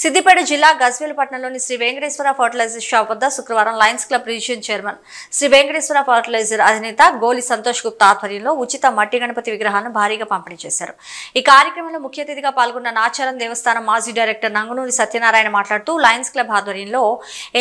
సిద్దిపేట జిల్లా Gajwel Shri Venkateswara fertiliser shop వద్ద శుక్రవారం lions club region chairman Shri Venkateswara fertiliser అధినేత గోలి సంతోష్ గుప్తా ఆధ్వర్యంలో ఉచిత మట్టి గణపతి విగ్రహాలను భారీగా పంపిణీ చేశారు. ఈ కార్యక్రమంలో ముఖ్య అతిథిగా పాల్గొన్న నాచారం దేవస్థానం మాజీ డైరెక్టర్ నంగునూరి సత్యనారాయణ మాట్లాడుతూ లయన్స్ క్లబ్ ఆధ్వర్యంలో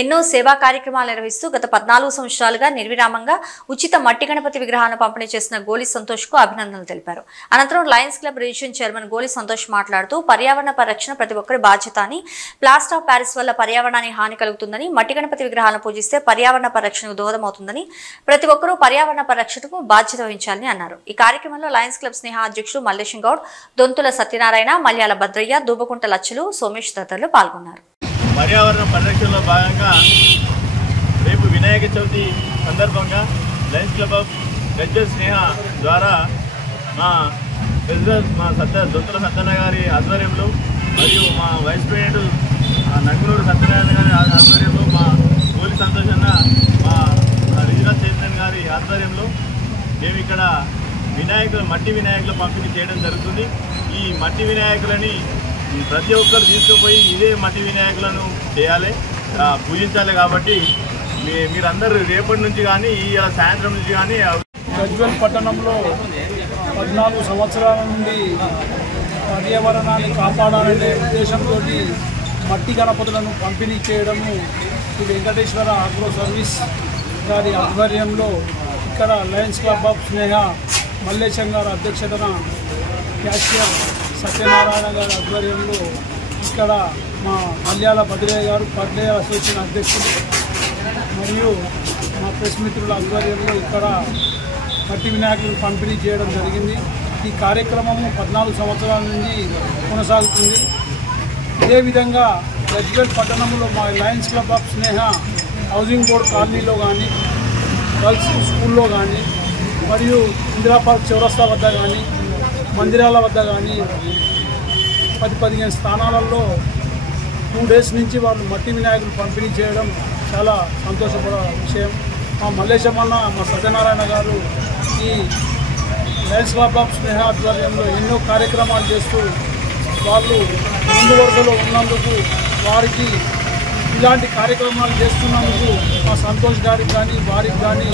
ఎన్నో సేవా కార్యక్రమాలు నిర్వహిస్తూ గత 14 సంవత్సరాలుగా నిర్విరామంగా ఉచిత మట్టి గణపతి విగ్రహాలను పంపిణీ చేసిన గోలి సంతోష్ కు అభినందనలు తెలిపారు. అనంతరం లయన్స్ క్లబ్ రీజియన్ చైర్మన్ గోలి సంతోష్ మాట్లాడుతూ పర్యావరణ పరిరక్షణ ప్రతి ఒక్కరి బాధ్యత అని, ప్లాస్టర్ ఆఫ్ ప్యారిస్ వల్ల పర్యావరణానికి హాని కలుగుతుందని, మట్టి గణపతి విగ్రహాలను పూజిస్తే పర్యావరణ పరిరక్షణకు దోహదమవుతుందని, ప్రతి ఒక్కరూ పర్యావరణ పరిరక్షణకు బాధ్యత వహించాలని అన్నారు. ఈ కార్యక్రమంలో లయన్స్ క్లబ్ స్నేహ అధ్యక్షుడు మల్లేశం గౌడ్, దొంతుల సత్యనారాయణ, మల్యాల భద్రయ్య, దూబకుంట లచ్చలు, సోమేష్ తదితరులు పాల్గొన్నారు. పర్యావరణ పరిరక్షణలో భాగంగా రేపు వినాయక చవితి సందర్భంగా లయన్స్ క్లబ్ ఆఫ్ గజ్వేల్ స్నేహ ద్వారా మా ప్రెసిడెంట్ దొంతుల సత్యనారాయణ గారి ఆధ్వర్యంలో మరియు మా వైస్ ప్రెసిడెంట్ నంగునూరు సత్యనారాయణ గారి ఆధ్వర్యంలో, మా గోలి సంతోష్ అన్న మా రీజనల్ చైర్మన్ గారి ఆధ్వర్యంలో మేము ఇక్కడ మట్టి వినాయకుల పంపిణీ చేయడం జరుగుతుంది. ఈ మట్టి వినాయకులని ప్రతి ఒక్కరు తీసుకుపోయి ఇదే మట్టి వినాయకులను చేయాలి, పూజించాలి. కాబట్టి మీరందరూ రేపటి నుంచి కానీ ఈ సాయంత్రం నుంచి కానీ గజ్వేల్ పట్టణంలో 14 సంవత్సరాల నుండి పర్యావరణాన్ని కాపాడాలనే ఉద్దేశంతో మట్టి గణపతులను పంపిణీ చేయడము శ్రీ వెంకటేశ్వర అగ్రో సర్వీస్ గారి ఆధ్వర్యంలో ఇక్కడ లయన్స్ క్లబ్ ఆఫ్ స్నేహ మల్లేశం గారి అధ్యక్షతన క్యాషియర్ సత్యనారాయణ గారి ఆధ్వర్యంలో ఇక్కడ మా మల్యాల భద్రయ్య గారు బర్త్డే అసోసియేషన్ అధ్యక్షులు మరియు మా ప్రెస్ మిత్రుల ఆధ్వర్యంలో ఇక్కడ మట్టి వినాయకులను పంపిణీ చేయడం జరిగింది. ఈ కార్యక్రమము 14 సంవత్సరాల నుండి కొనసాగుతుంది. ఇదే విధంగా గజ్వేల్ పట్టణంలో మా Lions club of Sneha housing board కాలనీలో కానీ, గర్ల్స్ స్కూల్లో కానీ, మరియు ఇందిరా పార్క్ చౌరస్తా వద్ద కానీ, మందిరాల వద్ద కానీ 10-15 స్థానాలలో 2 డేస్ నుంచి వాళ్ళు మట్టి వినాయకులు పంపిణీ చేయడం చాలా సంతోషపడే విషయం. మా మల్లేశం అన్న, మా సత్యనారాయణ గారు ఈ లయన్స్ క్లబ్ ఆఫ్ స్నేహ ఆధ్వర్యంలో ఎన్నో కార్యక్రమాలు చేస్తూ వాళ్ళు ముందు వరుసలో ఉన్నందుకు, వారికి ఇలాంటి కార్యక్రమాలు చేస్తున్నందుకు మా సంతోష్ గారికి కానీ, వారికి కానీ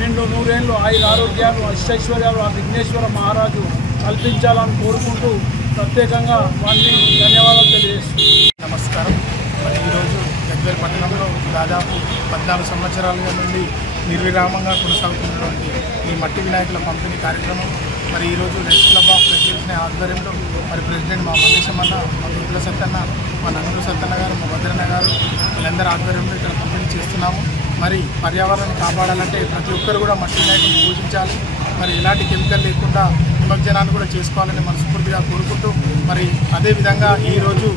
200 ఏళ్ళు ఆరోగ్యాలు, అష్టైశ్వర్యాలు ఆ విఘ్నేశ్వర మహారాజు కల్పించాలని కోరుకుంటూ ప్రత్యేకంగా వారిని ధన్యవాదాలు తెలియజేస్తున్నాను. నమస్కారం. మరి ఈరోజు గజ్వేల్ పట్టణంలో దాదాపు 14 సంవత్సరాల నుండి నిర్విరామంగా కొనసాగుతున్నటువంటి ఈ మట్టి వినాయకుల పంపిణీ కార్యక్రమం మరి ఈరోజు లయన్స్ క్లబ్ ఆఫ్ గజ్వేల్ ఆధ్వర్యంలో మరి ప్రెసిడెంట్ మా మల్లేశం అన్న, మా దొంతుల సత్తన్న, మా నంగునూరు సత్తన్న గారు, మా భద్రన్న గారు వీళ్ళందరూ ఆధ్వర్యంలో ఇక్కడ పంపిణీ చేస్తున్నాము. మరి పర్యావరణం కాపాడాలంటే ప్రతి ఒక్కరు కూడా మట్టి వినాయకులు పూజించాలి. మరి ఎలాంటి కెమికల్ లేకుండా నిమజ్జనాన్ని కూడా చేసుకోవాలని మనస్ఫూర్తిగా కోరుకుంటూ, మరి అదేవిధంగా ఈరోజు